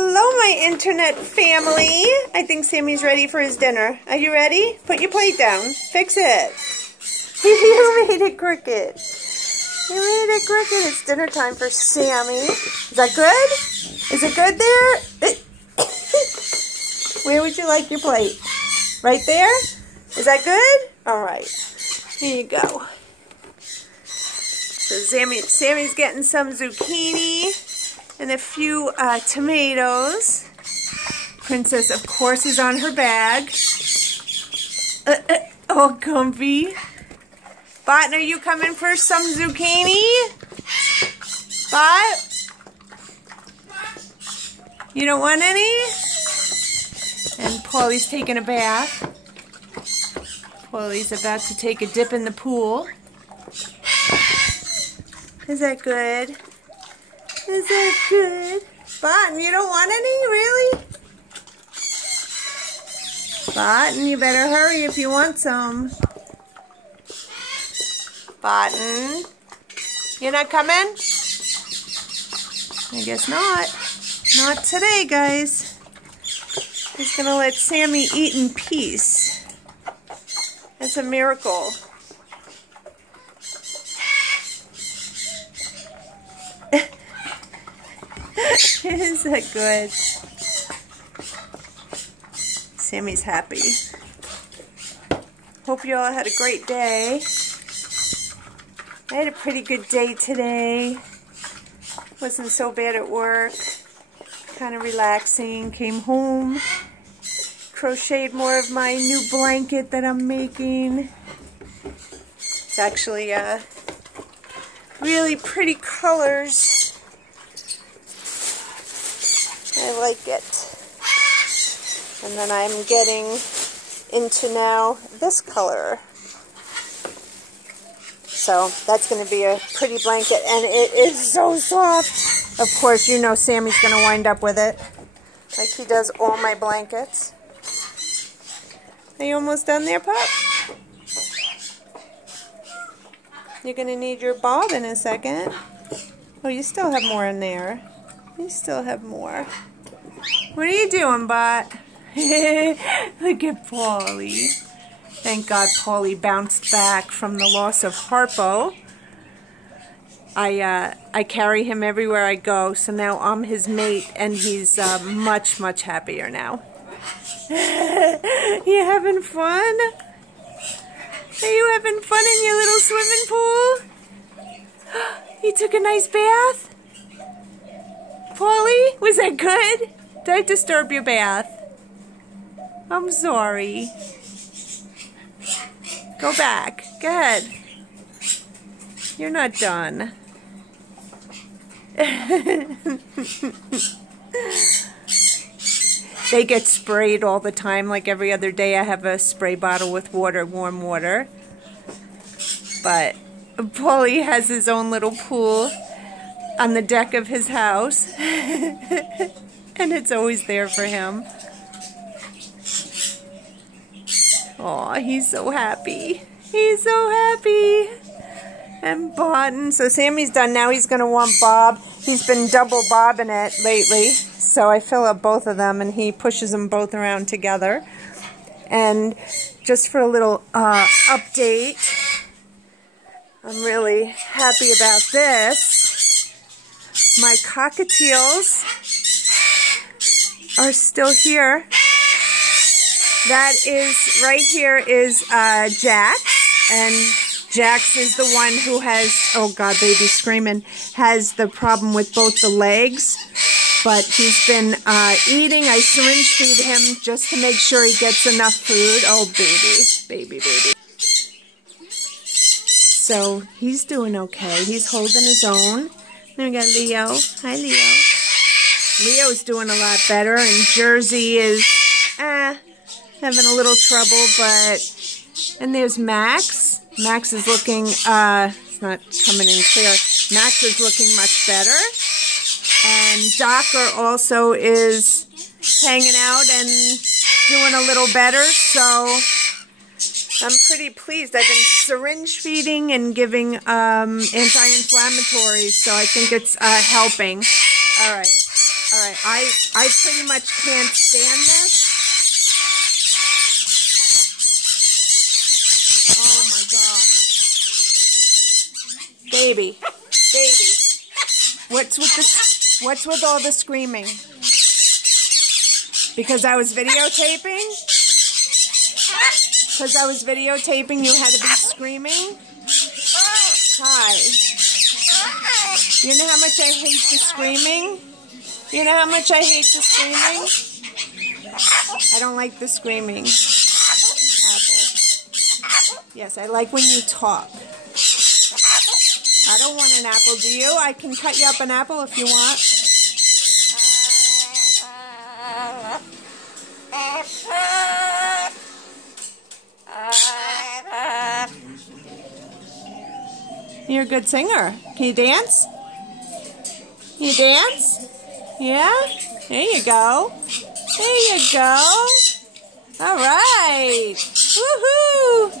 Hello, my internet family. I think Sammy's ready for his dinner. Are you ready? Put your plate down. Fix it. You made it crooked. You made it crooked. It's dinner time for Sammy. Is that good? Is it good there? Where would you like your plate? Right there? Is that good? All right. Here you go. So Sammy's getting some zucchini and a few tomatoes. Princess, of course, is on her bag. All comfy. Bot, are you coming for some zucchini? Bot? You don't want any? And Paulie's taking a bath. Paulie's about to take a dip in the pool. Is that good? Is that good? Botan, you don't want any? Really? Botan, you better hurry if you want some. Botan, you're not coming? I guess not. Not today, guys. He's gonna let Sammy eat in peace. That's a miracle. Is that good? Sammy's happy. Hope you all had a great day. I had a pretty good day today. Wasn't so bad at work. Kind of relaxing. Came home. Crocheted more of my new blanket that I'm making. It's actually really pretty colors. I like it. And then I'm getting into now this color. So that's going to be a pretty blanket, and it is so soft. Of course, you know Sammy's going to wind up with it, like he does all my blankets. Are you almost done there, Pop? You're going to need your bob in a second. Oh, you still have more in there. You still have more. What are you doing, Bot? Look at Paulie. Thank God Paulie bounced back from the loss of Harpo. I carry him everywhere I go, so now I'm his mate, and he's much, much happier now. You having fun? Are you having fun in your little swimming pool? You took a nice bath? Paulie, was that good? Did I disturb your bath? I'm sorry. Go back. Go ahead. You're not done. They get sprayed all the time. Like every other day I have a spray bottle with water, warm water. But Paulie has his own little pool on the deck of his house. And it's always there for him. Aw, he's so happy. He's so happy. And Botan. So Sammy's done. Now he's going to want Bob. He's been double bobbing it lately. So I fill up both of them and he pushes them both around together. And just for a little update, I'm really happy about this. My cockatiels are still here. That is, right here is Jax, and Jax is the one who has, oh God, baby's screaming, has the problem with both the legs, but he's been eating. I syringe feed him just to make sure he gets enough food. Oh, baby. So he's doing okay. He's holding his own. Then we got Leo. Hi, Leo. Leo's doing a lot better, and Jersey is, having a little trouble, but, and there's Max. Max is looking, it's not coming in clear. Max is looking much better. And Docker also is hanging out and doing a little better, so I'm pretty pleased. I've been syringe feeding and giving anti-inflammatories, so I think it's helping. All right. All right, I pretty much can't stand this. Oh my God. Baby. What's with all the screaming? Because I was videotaping? Because I was videotaping, you had to be screaming? Hi. You know how much I hate the screaming? You know how much I hate the screaming? I don't like the screaming. Apple. Yes, I like when you talk. I don't want an apple, do you? I can cut you up an apple if you want. You're a good singer. Can you dance? Can you dance? Yeah? There you go. There you go. All right. Woohoo!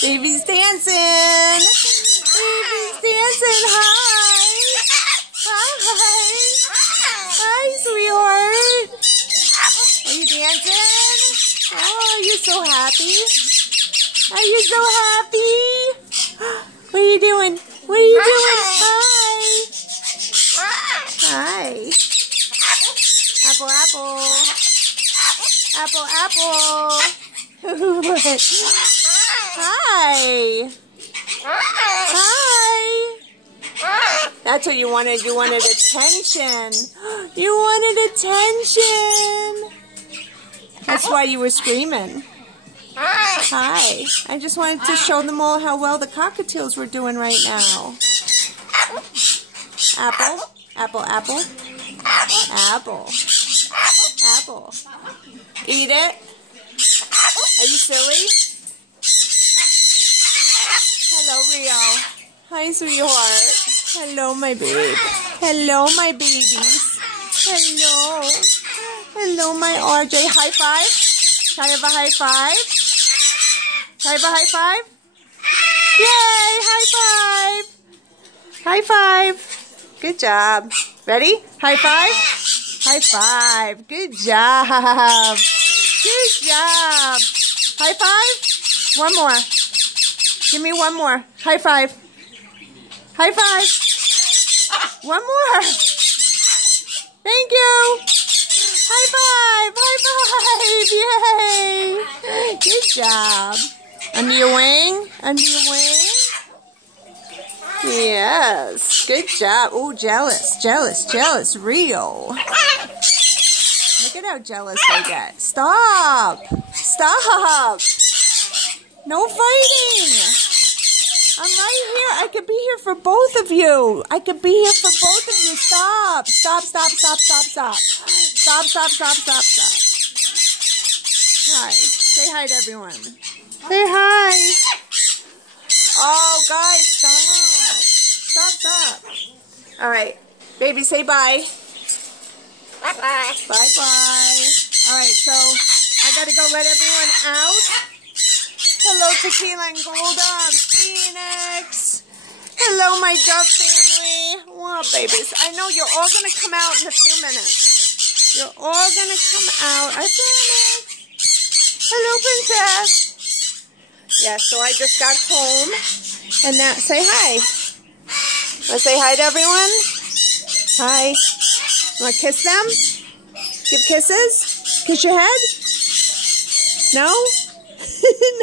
Baby's dancing. Baby's dancing. Hi. Hi, sweetheart. Are you dancing? Oh, you're so happy. Are you so happy? What are you doing? What are you doing? Hi. Hi. Apple, apple. Apple, apple. Hi. Hi. That's what you wanted. You wanted attention. You wanted attention. That's why you were screaming. Hi. I just wanted to show them all how well the cockatiels were doing right now. Apple. Apple, apple. Apple. Apple. Eat it. Are you silly? Hello, Rio. Hi, sweetheart. Hello, my babe. Hello, my babies. Hello. Hello, my RJ. High five. Can I have a high five? Can I have a high five? Yay! High five! High five! Good job. Ready? High five? High five. Good job. Good job. High five? One more. Give me one more. High five. High five. One more. Thank you. High five. High five. Yay. Good job. Under your wing? Under your wing? Yes. Good job. Oh, jealous. Jealous. Jealous. Rio. Look at how jealous they get. Stop. Stop. No fighting. I'm right here. I could be here for both of you. I could be here for both of you. Stop. Stop, stop, stop, stop, stop. Stop, stop, stop, stop, stop. Hi. Say hi to everyone. Say hi. Oh, guys, stop. Stop, stop. All right. Baby, say bye. Bye-bye. Bye-bye. All right, so I got to go let everyone out. Hello, Tequila and Golda. Phoenix. Hello, my Dove family. Well, babies, I know you're all going to come out in a few minutes. You're all going to come out. I promise. Hello, Princess. Yeah, so I just got home. And now, say hi. Want to say hi to everyone? Hi. Want to kiss them? Give kisses? Kiss your head? No?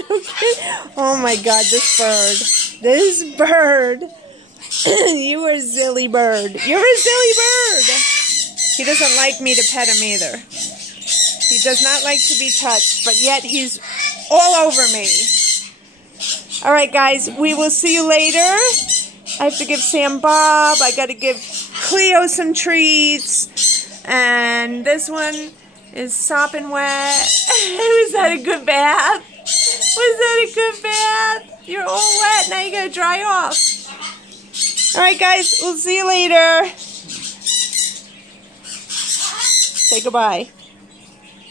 No kiss. Oh my God, this bird. This bird. You are a silly bird. You're a silly bird. He doesn't like me to pet him either. He does not like to be touched, but yet he's all over me. All right, guys, we will see you later. I have to give Sam Bob. I got to give Cleo some treats. And this one is sopping wet. Was that a good bath? Was that a good bath? You're all wet. Now you got to dry off. All right, guys, we'll see you later. Say goodbye.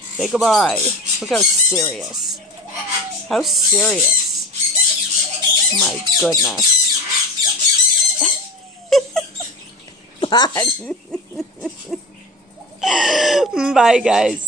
Say goodbye. Look how serious. How serious. My goodness. Fun. Bye, guys.